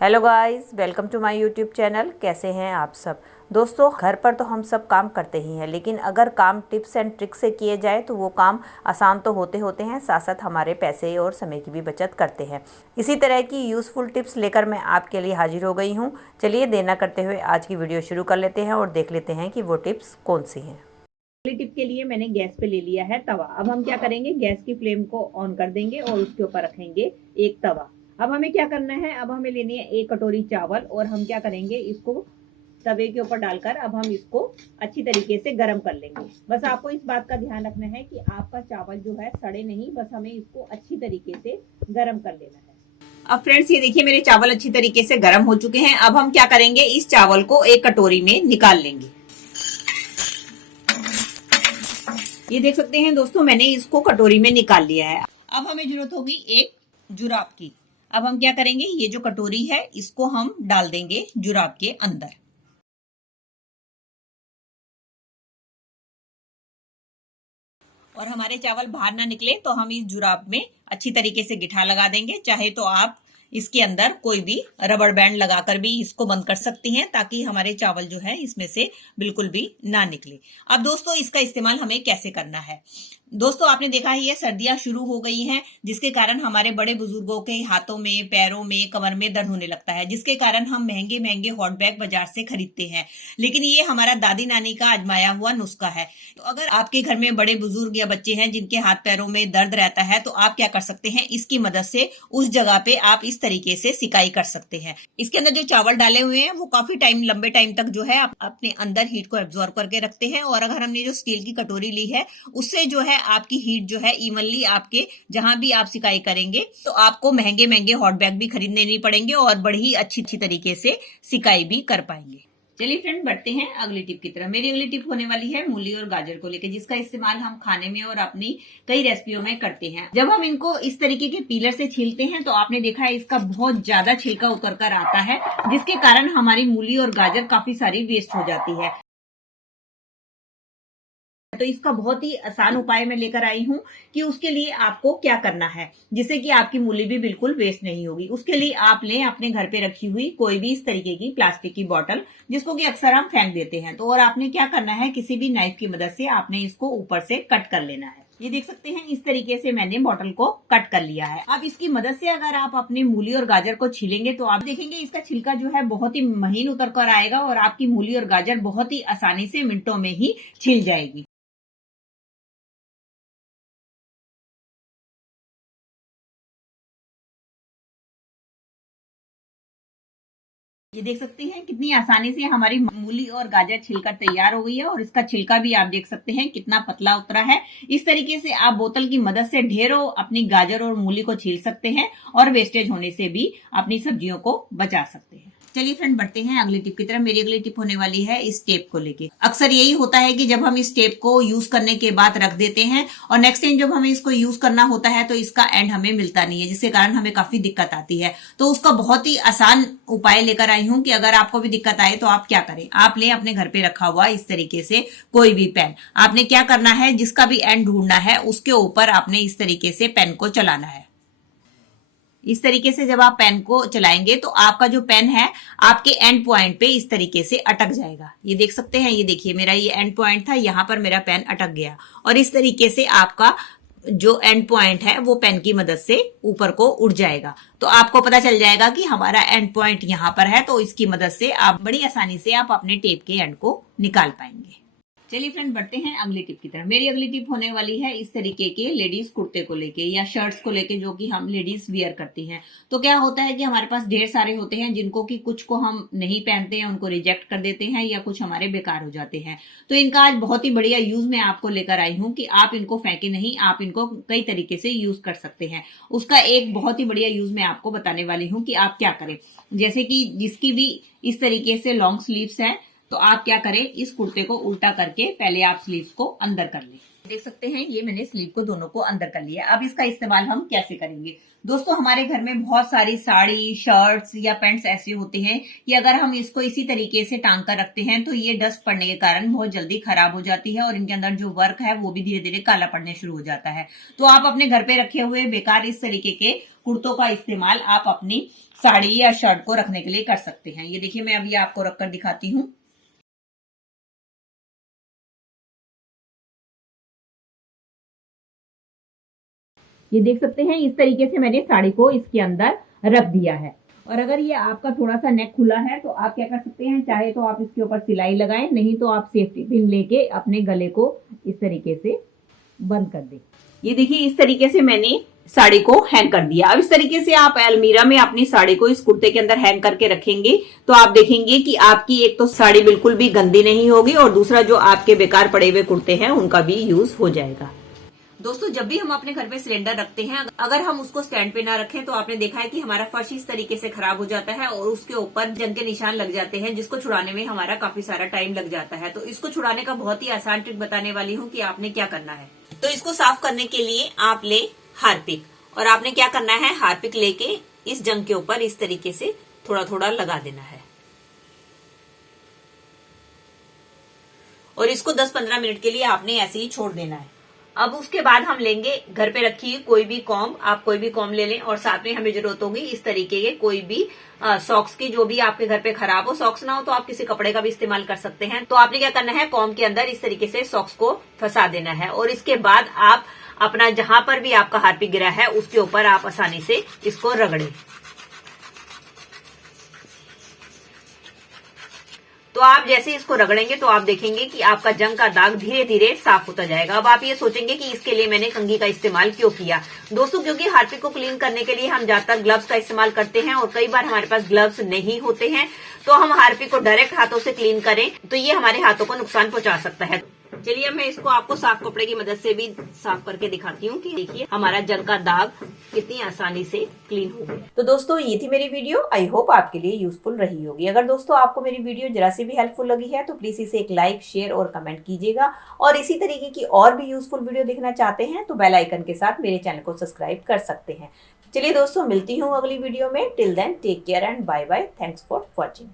Hello guys, welcome to my YouTube channel. कैसे हैं आप सब दोस्तों। घर पर तो हम सब काम करते ही हैं, लेकिन अगर काम टिप्स एंड ट्रिक्स से किए जाए तो वो काम आसान तो होते होते हैं, साथ साथ हमारे पैसे और समय की भी बचत करते हैं। इसी तरह की यूज़फुल टिप्स लेकर मैं आपके लिए हाजिर हो गई हूँ। चलिए देर न करते हुए आज की वीडियो शुरू कर लेते हैं और देख लेते हैं कि वो टिप्स कौन सी हैं। पहली टिप के लिए मैंने गैस पे ले लिया है तवा। अब हम क्या करेंगे, गैस की फ्लेम को ऑन कर देंगे और उसके ऊपर रखेंगे एक तवा। अब हमें क्या करना है, अब हमें लेनी है एक कटोरी चावल और हम क्या करेंगे, इसको तवे के ऊपर डालकर अब हम इसको अच्छी तरीके से गर्म कर लेंगे। बस आपको इस बात का ध्यान रखना है कि आपका चावल जो है सड़े नहीं, बस हमें इसको अच्छी तरीके से गर्म कर लेना है। अब फ्रेंड्स ये देखिए, मेरे चावल अच्छी तरीके से गर्म हो चुके हैं। अब हम क्या करेंगे, इस चावल को एक कटोरी में निकाल लेंगे। ये देख सकते हैं दोस्तों, मैंने इसको कटोरी में निकाल लिया है। अब हमें जरूरत होगी एक जुराब की। अब हम क्या करेंगे, ये जो कटोरी है इसको हम डाल देंगे जुराब के अंदर। और हमारे चावल बाहर ना निकले तो हम इस जुराब में अच्छी तरीके से गिठा लगा देंगे। चाहे तो आप इसके अंदर कोई भी रबड़ बैंड लगाकर भी इसको बंद कर सकती हैं, ताकि हमारे चावल जो है इसमें से बिल्कुल भी ना निकले। अब दोस्तों इसका इस्तेमाल हमें कैसे करना है। दोस्तों आपने देखा है ये सर्दियां शुरू हो गई हैं, जिसके कारण हमारे बड़े बुजुर्गों के हाथों में, पैरों में, कमर में दर्द होने लगता है, जिसके कारण हम महंगे महंगे हॉट बैग बाजार से खरीदते हैं। लेकिन ये हमारा दादी नानी का आजमाया हुआ नुस्खा है। तो अगर आपके घर में बड़े बुजुर्ग या बच्चे हैं जिनके हाथ पैरों में दर्द रहता है, तो आप क्या कर सकते हैं, इसकी मदद से उस जगह पे आप इस तरीके से सिकाई कर सकते हैं। इसके अंदर जो चावल डाले हुए हैं वो काफी लंबे टाइम तक जो है अपने अंदर हीट को एब्जॉर्ब करके रखते हैं। और अगर हमने जो स्टील की कटोरी ली है उससे जो है आपकी हीट जो है इवनली आपके जहां भी आप सिकाई करेंगे तो आपको महंगे महंगे हॉट बैग भी खरीदने नहीं पड़ेंगे और बड़ी ही अच्छी अच्छी तरीके से सिकाई भी कर पाएंगे। चलिए फ्रेंड, बढ़ते हैं अगली टिप की तरफ। मेरी अगली टिप होने वाली है मूली और गाजर को लेकर, जिसका इस्तेमाल हम खाने में और अपनी कई रेसिपियों में करते हैं। जब हम इनको इस तरीके के पीलर से छीलते हैं तो आपने देखा है इसका बहुत ज्यादा छिलका उतर कर आता है, जिसके कारण हमारी मूली और गाजर काफी सारी वेस्ट हो जाती है। तो इसका बहुत ही आसान उपाय मैं लेकर आई हूँ कि उसके लिए आपको क्या करना है, जिससे कि आपकी मूली भी बिल्कुल वेस्ट नहीं होगी। उसके लिए आप लें अपने घर पे रखी हुई कोई भी इस तरीके की प्लास्टिक की बोतल, जिसको कि अक्सर हम फेंक देते हैं। तो और आपने क्या करना है, किसी भी नाइफ की मदद से आपने इसको ऊपर से कट कर लेना है। ये देख सकते हैं, इस तरीके से मैंने बॉटल को कट कर लिया है। अब इसकी मदद से अगर आप अपनी मूली और गाजर को छीलेंगे तो आप देखेंगे इसका छिलका जो है बहुत ही महीन उतर कर आएगा और आपकी मूली और गाजर बहुत ही आसानी से मिनटों में ही छिल जाएगी। ये देख सकते हैं कितनी आसानी से हमारी मूली और गाजर छिलकर तैयार हो गई है और इसका छिलका भी आप देख सकते हैं कितना पतला उतरा है। इस तरीके से आप बोतल की मदद से ढेरों अपनी गाजर और मूली को छील सकते हैं और वेस्टेज होने से भी अपनी सब्जियों को बचा सकते हैं। चलिए फ्रेंड, बढ़ते हैं अगली टिप की तरफ। मेरी अगली टिप होने वाली है इस टेप को लेके। अक्सर यही होता है कि जब हम इस टेप को यूज करने के बाद रख देते हैं और नेक्स्ट टाइम जब हमें इसको यूज करना होता है तो इसका एंड हमें मिलता नहीं है, जिसके कारण हमें काफी दिक्कत आती है। तो उसका बहुत ही आसान उपाय लेकर आई हूं कि अगर आपको भी दिक्कत आए तो आप क्या करें, आप ले अपने घर पे रखा हुआ इस तरीके से कोई भी पेन। आपने क्या करना है, जिसका भी एंड ढूंढना है उसके ऊपर आपने इस तरीके से पेन को चलाना है। इस तरीके से जब आप पेन को चलाएंगे तो आपका जो पेन है आपके एंड पॉइंट पे इस तरीके से अटक जाएगा। ये देख सकते हैं, ये देखिए मेरा ये एंड पॉइंट था, यहां पर मेरा पेन अटक गया और इस तरीके से आपका जो एंड पॉइंट है वो पेन की मदद से ऊपर को उड़ जाएगा। तो आपको पता चल जाएगा कि हमारा एंड पॉइंट यहां पर है, तो इसकी मदद से आप बड़ी आसानी से आप अपने टेप के एंड को निकाल पाएंगे। चलिए फ्रेंड, बढ़ते हैं अगली टिप की तरफ। मेरी अगली टिप होने वाली है इस तरीके के लेडीज कुर्ते को लेके या शर्ट्स को लेके, जो कि हम लेडीज वियर करती हैं। तो क्या होता है कि हमारे पास ढेर सारे होते हैं जिनको कि कुछ को हम नहीं पहनते हैं, उनको रिजेक्ट कर देते हैं या कुछ हमारे बेकार हो जाते हैं। तो इनका आज बहुत ही बढ़िया यूज मैं आपको लेकर आई हूँ कि आप इनको फेंके नहीं, आप इनको कई तरीके से यूज कर सकते हैं। उसका एक बहुत ही बढ़िया यूज मैं आपको बताने वाली हूँ कि आप क्या करें। जैसे कि जिसकी भी इस तरीके से लॉन्ग स्लीव्स है, तो आप क्या करें, इस कुर्ते को उल्टा करके पहले आप स्लीव्स को अंदर कर लें। देख सकते हैं ये मैंने स्लीव को दोनों को अंदर कर लिया। अब इसका इस्तेमाल हम कैसे करेंगे? दोस्तों, हमारे घर में बहुत सारी साड़ी, शर्ट्स या पैंट्स ऐसे होते हैं कि अगर हम इसको इसी तरीके से टांग कर रखते हैं तो ये डस्ट पड़ने के कारण बहुत जल्दी खराब हो जाती है और इनके अंदर जो वर्क है वो भी धीरे धीरे काला पड़ने शुरू हो जाता है। तो आप अपने घर पे रखे हुए बेकार इस तरीके के कुर्तों का इस्तेमाल आप अपनी साड़ी या शर्ट को रखने के लिए कर सकते हैं। ये देखिए, मैं अभी आपको रखकर दिखाती हूँ। ये देख सकते हैं इस तरीके से मैंने साड़ी को इसके अंदर रख दिया है। और अगर ये आपका थोड़ा सा नेक खुला है तो आप क्या कर सकते हैं, चाहे तो आप इसके ऊपर सिलाई लगाएं, नहीं तो आप सेफ्टी पिन लेके अपने गले को इस तरीके से बंद कर दें। ये देखिए, इस तरीके से मैंने साड़ी को हैंग कर दिया। अब इस तरीके से आप अलमीरा में अपनी साड़ी को इस कुर्ते के अंदर हैंग करके रखेंगे तो आप देखेंगे कि आपकी एक तो साड़ी बिल्कुल भी गंदी नहीं होगी और दूसरा जो आपके बेकार पड़े हुए कुर्ते हैं उनका भी यूज हो जाएगा। दोस्तों, जब भी हम अपने घर पे सिलेंडर रखते हैं, अगर हम उसको स्टैंड पे ना रखें तो आपने देखा है कि हमारा फर्श इस तरीके से खराब हो जाता है और उसके ऊपर जंग के निशान लग जाते हैं, जिसको छुड़ाने में हमारा काफी सारा टाइम लग जाता है। तो इसको छुड़ाने का बहुत ही आसान ट्रिक बताने वाली हूँ कि आपने क्या करना है। तो इसको साफ करने के लिए आप ले हार्पिक, और आपने क्या करना है, हार्पिक लेके इस जंग के ऊपर इस तरीके से थोड़ा थोड़ा लगा देना है और इसको 10-15 मिनट के लिए आपने ऐसे ही छोड़ देना है। अब उसके बाद हम लेंगे घर पे रखी कोई भी कॉम्ब, आप कोई भी कॉम्ब ले लें और साथ में हमें जरूरत होगी इस तरीके के कोई भी सॉक्स की, जो भी आपके घर पे खराब हो। सॉक्स ना हो तो आप किसी कपड़े का भी इस्तेमाल कर सकते हैं। तो आपने क्या करना है, कॉम्ब के अंदर इस तरीके से सॉक्स को फंसा देना है और इसके बाद आप अपना जहां पर भी आपका हार्पिक गिरा है उसके ऊपर आप आसानी से इसको रगड़ें। तो आप जैसे इसको रगड़ेंगे तो आप देखेंगे कि आपका जंग का दाग धीरे धीरे साफ होता जाएगा। अब आप ये सोचेंगे कि इसके लिए मैंने कंघी का इस्तेमाल क्यों किया। दोस्तों, क्योंकि हार्पिक को क्लीन करने के लिए हम ज्यादातर ग्लव्स का इस्तेमाल करते हैं और कई बार हमारे पास ग्लव्स नहीं होते हैं, तो हम हार्पिक को डायरेक्ट हाथों से क्लीन करें तो ये हमारे हाथों को नुकसान पहुंचा सकता है। चलिए मैं इसको आपको साफ कपड़े की मदद से भी साफ करके दिखाती हूँ कि देखिए हमारा जंग का दाग कितनी आसानी से क्लीन हो गया। तो दोस्तों, ये थी मेरी वीडियो। आई होप आपके लिए यूजफुल रही होगी। अगर दोस्तों आपको मेरी वीडियो जरा सी भी हेल्पफुल लगी है तो प्लीज इसे एक लाइक, शेयर और कमेंट कीजिएगा। और इसी तरीके की और भी यूजफुल वीडियो देखना चाहते हैं तो बेल आइकन के साथ मेरे चैनल को सब्सक्राइब कर सकते हैं। चलिए दोस्तों, मिलती हूँ अगली वीडियो में। Till then take care and bye bye. Thanks for watching.